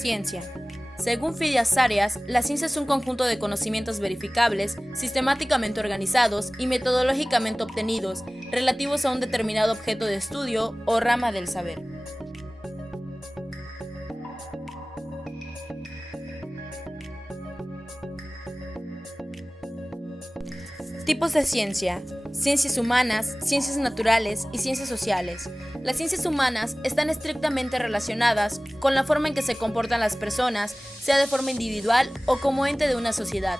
Ciencia. Según Fidias Arias, la ciencia es un conjunto de conocimientos verificables, sistemáticamente organizados y metodológicamente obtenidos, relativos a un determinado objeto de estudio o rama del saber. Tipos de ciencia: ciencias humanas, ciencias naturales y ciencias sociales. Las ciencias humanas están estrictamente relacionadas con la forma en que se comportan las personas, sea de forma individual o como ente de una sociedad.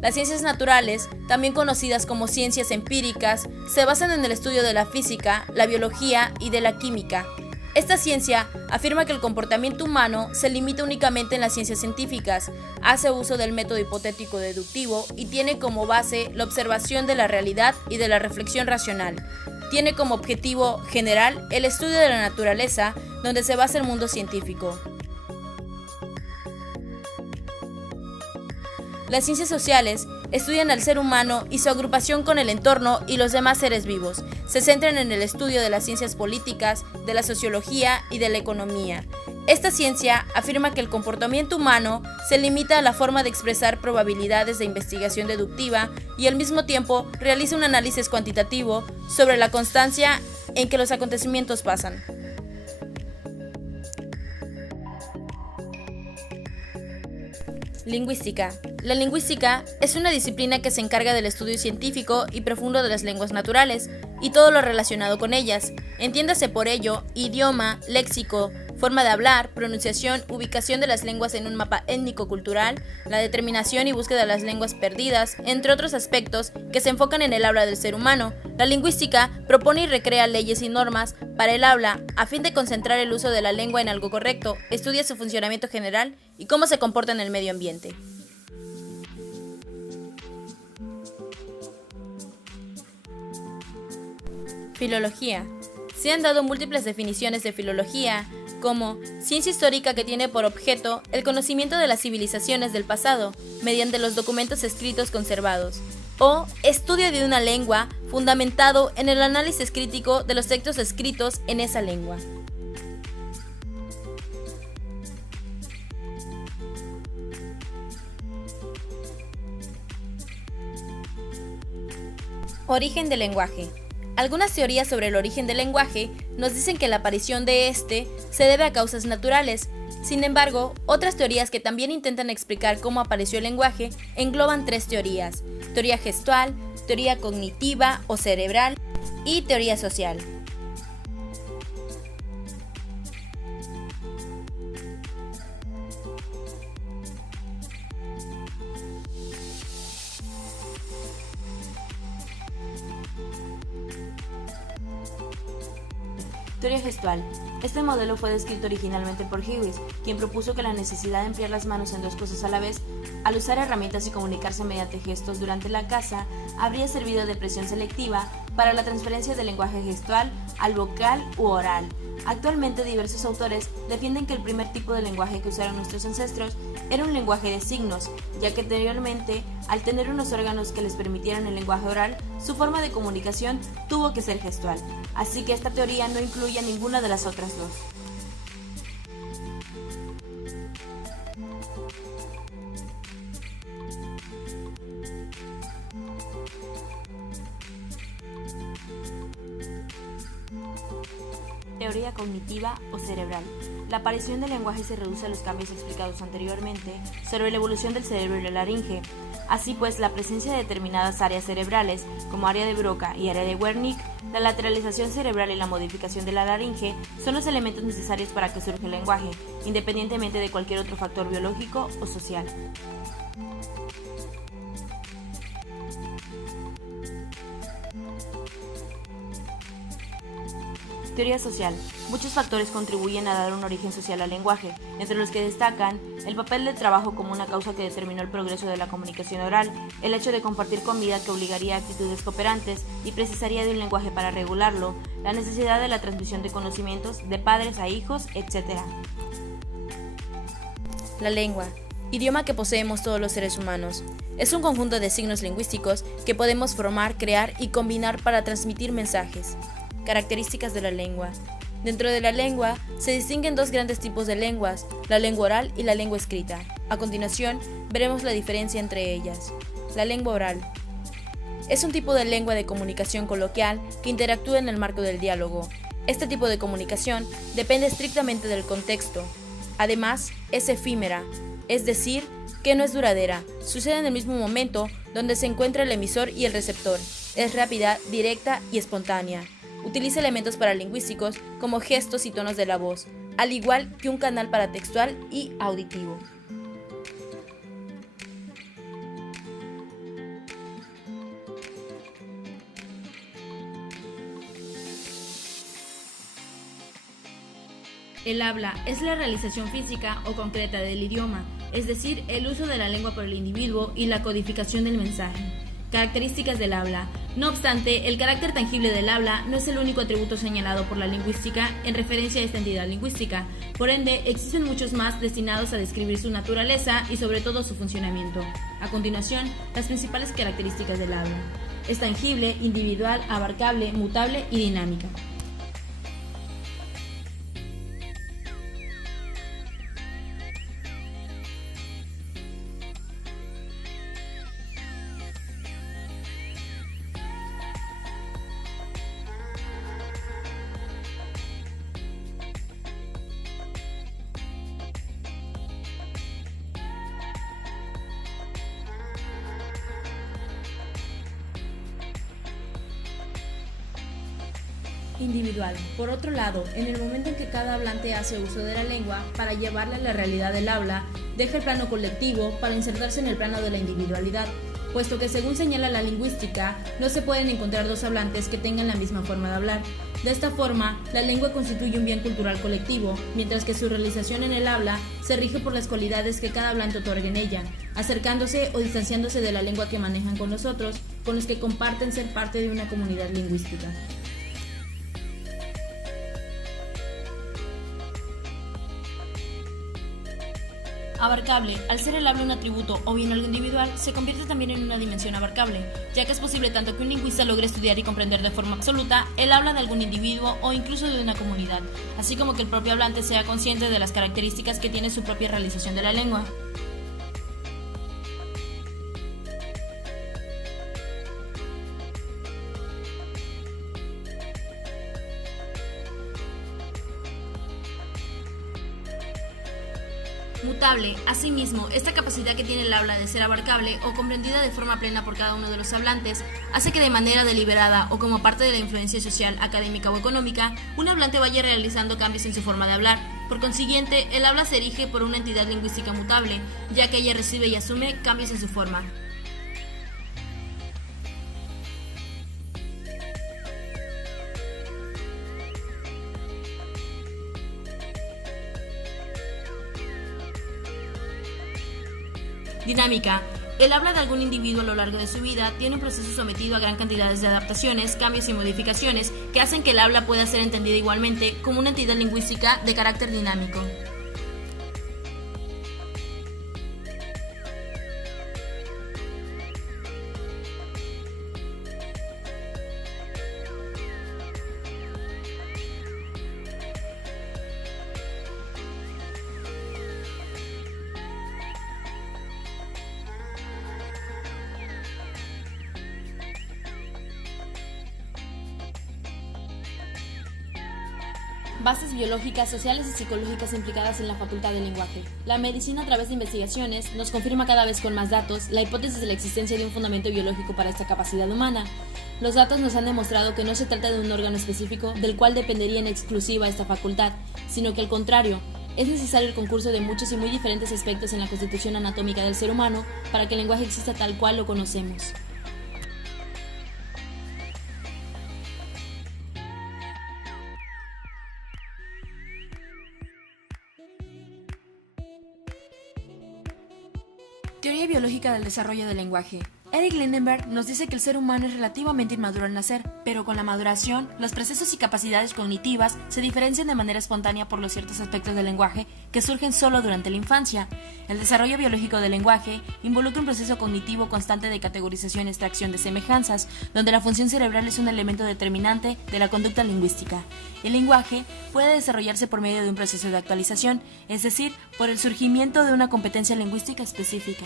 Las ciencias naturales, también conocidas como ciencias empíricas, se basan en el estudio de la física, la biología y de la química. Esta ciencia afirma que el comportamiento humano se limita únicamente en las ciencias científicas, hace uso del método hipotético deductivo y tiene como base la observación de la realidad y de la reflexión racional. Tiene como objetivo general el estudio de la naturaleza, donde se basa el mundo científico. Las ciencias sociales estudian al ser humano y su agrupación con el entorno y los demás seres vivos. Se centran en el estudio de las ciencias políticas, de la sociología y de la economía. Esta ciencia afirma que el comportamiento humano se limita a la forma de expresar probabilidades de investigación deductiva y al mismo tiempo realiza un análisis cuantitativo sobre la constancia en que los acontecimientos pasan. Lingüística. La lingüística es una disciplina que se encarga del estudio científico y profundo de las lenguas naturales y todo lo relacionado con ellas. Entiéndase por ello idioma, léxico, forma de hablar, pronunciación, ubicación de las lenguas en un mapa étnico-cultural, la determinación y búsqueda de las lenguas perdidas, entre otros aspectos que se enfocan en el habla del ser humano. La lingüística propone y recrea leyes y normas para el habla a fin de concentrar el uso de la lengua en algo correcto, estudia su funcionamiento general y cómo se comporta en el medio ambiente. Filología. Se han dado múltiples definiciones de filología, como ciencia histórica que tiene por objeto el conocimiento de las civilizaciones del pasado, mediante los documentos escritos conservados, o estudio de una lengua fundamentado en el análisis crítico de los textos escritos en esa lengua. Origen del lenguaje. Algunas teorías sobre el origen del lenguaje nos dicen que la aparición de este se debe a causas naturales. Sin embargo, otras teorías que también intentan explicar cómo apareció el lenguaje engloban tres teorías: teoría gestual, teoría cognitiva o cerebral y teoría social. Teoría gestual. Este modelo fue descrito originalmente por Hewitt, quien propuso que la necesidad de emplear las manos en dos cosas a la vez, al usar herramientas y comunicarse mediante gestos durante la caza, habría servido de presión selectiva para la transferencia del lenguaje gestual al vocal u oral. Actualmente, diversos autores defienden que el primer tipo de lenguaje que usaron nuestros ancestros era un lenguaje de signos, ya que anteriormente, al tener unos órganos que les permitieran el lenguaje oral, su forma de comunicación tuvo que ser gestual. Así que esta teoría no incluye a ninguna de las otras dos. Teoría cognitiva o cerebral. La aparición del lenguaje se reduce a los cambios explicados anteriormente sobre la evolución del cerebro y la laringe. Así pues, la presencia de determinadas áreas cerebrales, como área de Broca y área de Wernicke, la lateralización cerebral y la modificación de la laringe son los elementos necesarios para que surja el lenguaje, independientemente de cualquier otro factor biológico o social. Teoría social. Muchos factores contribuyen a dar un origen social al lenguaje, entre los que destacan el papel del trabajo como una causa que determinó el progreso de la comunicación oral, el hecho de compartir comida que obligaría a actitudes cooperantes y precisaría de un lenguaje para regularlo, la necesidad de la transmisión de conocimientos de padres a hijos, etc. La lengua. idioma que poseemos todos los seres humanos. Es un conjunto de signos lingüísticos que podemos formar, crear y combinar para transmitir mensajes. Características de la lengua. Dentro de la lengua se distinguen dos grandes tipos de lenguas, la lengua oral y la lengua escrita. A continuación, veremos la diferencia entre ellas. La lengua oral es un tipo de lengua de comunicación coloquial que interactúa en el marco del diálogo. Este tipo de comunicación depende estrictamente del contexto. Además, es efímera, es decir, que no es duradera. Sucede en el mismo momento donde se encuentra el emisor y el receptor. Es rápida, directa y espontánea. Utiliza elementos paralingüísticos como gestos y tonos de la voz, al igual que un canal paratextual y auditivo. El habla es la realización física o concreta del idioma, es decir, el uso de la lengua por el individuo y la codificación del mensaje. Características del habla. No obstante, el carácter tangible del habla no es el único atributo señalado por la lingüística en referencia a esta entidad lingüística. Por ende, existen muchos más destinados a describir su naturaleza y sobre todo su funcionamiento. A continuación, las principales características del habla. Es tangible, individual, abarcable, mutable y dinámica. Individual. Por otro lado, en el momento en que cada hablante hace uso de la lengua para llevarle a la realidad del habla, deja el plano colectivo para insertarse en el plano de la individualidad, puesto que según señala la lingüística, no se pueden encontrar dos hablantes que tengan la misma forma de hablar. De esta forma, la lengua constituye un bien cultural colectivo, mientras que su realización en el habla se rige por las cualidades que cada hablante otorga en ella, acercándose o distanciándose de la lengua que manejan con los otros, con los que comparten ser parte de una comunidad lingüística. Abarcable. Al ser el habla un atributo o bien algo individual, se convierte también en una dimensión abarcable, ya que es posible tanto que un lingüista logre estudiar y comprender de forma absoluta el habla de algún individuo o incluso de una comunidad, así como que el propio hablante sea consciente de las características que tiene su propia realización de la lengua. Mutable. Asimismo, esta capacidad que tiene el habla de ser abarcable o comprendida de forma plena por cada uno de los hablantes hace que de manera deliberada o como parte de la influencia social, académica o económica, un hablante vaya realizando cambios en su forma de hablar. Por consiguiente, el habla se erige por una entidad lingüística mutable, ya que ella recibe y asume cambios en su forma. Dinámica. El habla de algún individuo a lo largo de su vida tiene un proceso sometido a gran cantidades de adaptaciones, cambios y modificaciones que hacen que el habla pueda ser entendida igualmente como una entidad lingüística de carácter dinámico. Bases biológicas, sociales y psicológicas implicadas en la facultad del lenguaje. La medicina, a través de investigaciones, nos confirma cada vez con más datos la hipótesis de la existencia de un fundamento biológico para esta capacidad humana. Los datos nos han demostrado que no se trata de un órgano específico del cual dependería en exclusiva esta facultad, sino que al contrario, es necesario el concurso de muchos y muy diferentes aspectos en la constitución anatómica del ser humano para que el lenguaje exista tal cual lo conocemos. Teoría biológica del desarrollo del lenguaje. Eric Lindenberg nos dice que el ser humano es relativamente inmaduro al nacer, pero con la maduración, los procesos y capacidades cognitivas se diferencian de manera espontánea por los ciertos aspectos del lenguaje que surgen solo durante la infancia. El desarrollo biológico del lenguaje involucra un proceso cognitivo constante de categorización y extracción de semejanzas, donde la función cerebral es un elemento determinante de la conducta lingüística. El lenguaje puede desarrollarse por medio de un proceso de actualización, es decir, por el surgimiento de una competencia lingüística específica.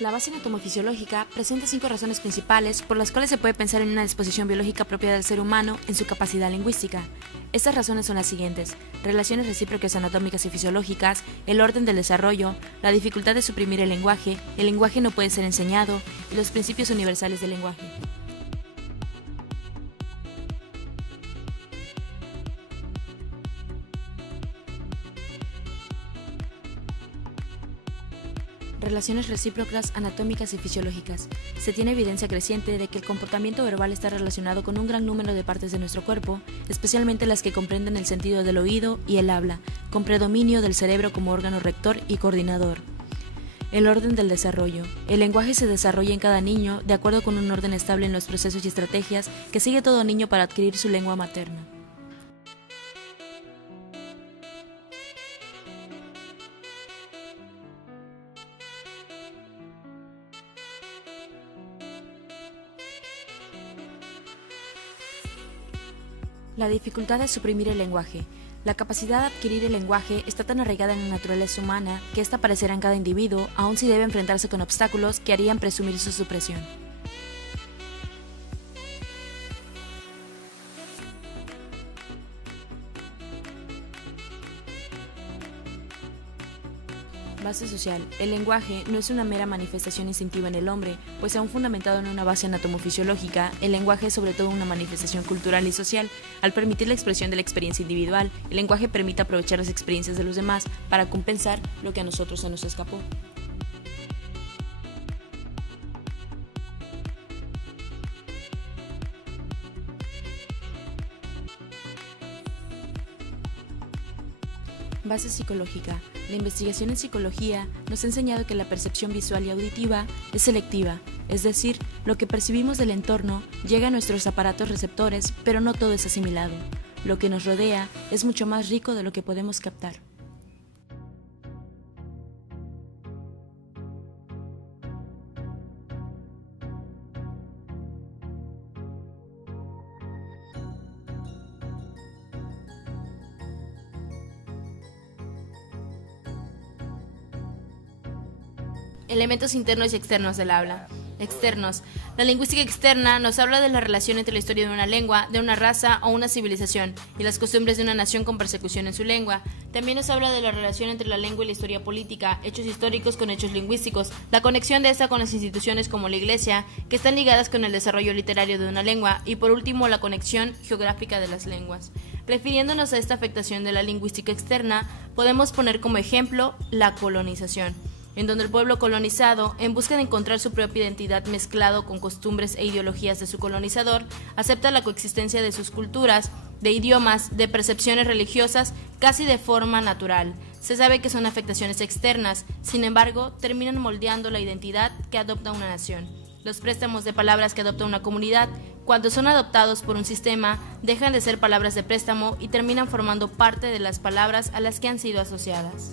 La base anatomofisiológica presenta 5 razones principales por las cuales se puede pensar en una disposición biológica propia del ser humano en su capacidad lingüística. Estas razones son las siguientes: relaciones recíprocas anatómicas y fisiológicas, el orden del desarrollo, la dificultad de suprimir el lenguaje no puede ser enseñado y los principios universales del lenguaje. Relaciones recíprocas anatómicas y fisiológicas. Se tiene evidencia creciente de que el comportamiento verbal está relacionado con un gran número de partes de nuestro cuerpo, especialmente las que comprenden el sentido del oído y el habla, con predominio del cerebro como órgano rector y coordinador. El orden del desarrollo. El lenguaje se desarrolla en cada niño de acuerdo con un orden estable en los procesos y estrategias que sigue todo niño para adquirir su lengua materna. La dificultad de suprimir el lenguaje. La capacidad de adquirir el lenguaje está tan arraigada en la naturaleza humana que ésta aparecerá en cada individuo, aun si debe enfrentarse con obstáculos que harían presumir su supresión. Base social. El lenguaje no es una mera manifestación instintiva en el hombre, pues aún fundamentado en una base anatomofisiológica, el lenguaje es sobre todo una manifestación cultural y social. Al permitir la expresión de la experiencia individual, el lenguaje permite aprovechar las experiencias de los demás para compensar lo que a nosotros se nos escapó. Base psicológica. La investigación en psicología nos ha enseñado que la percepción visual y auditiva es selectiva, es decir, lo que percibimos del entorno llega a nuestros aparatos receptores, pero no todo es asimilado. Lo que nos rodea es mucho más rico de lo que podemos captar. Elementos internos y externos del habla. Externos. La lingüística externa nos habla de la relación entre la historia de una lengua, de una raza o una civilización y las costumbres de una nación con persecución en su lengua. También nos habla de la relación entre la lengua y la historia política, hechos históricos con hechos lingüísticos, la conexión de esta con las instituciones como la Iglesia, que están ligadas con el desarrollo literario de una lengua, y por último la conexión geográfica de las lenguas. Refiriéndonos a esta afectación de la lingüística externa, podemos poner como ejemplo la colonización, en donde el pueblo colonizado, en busca de encontrar su propia identidad mezclado con costumbres e ideologías de su colonizador, acepta la coexistencia de sus culturas, de idiomas, de percepciones religiosas, casi de forma natural. Se sabe que son afectaciones externas, sin embargo, terminan moldeando la identidad que adopta una nación. Los préstamos de palabras que adopta una comunidad, cuando son adoptados por un sistema, dejan de ser palabras de préstamo y terminan formando parte de las palabras a las que han sido asociadas.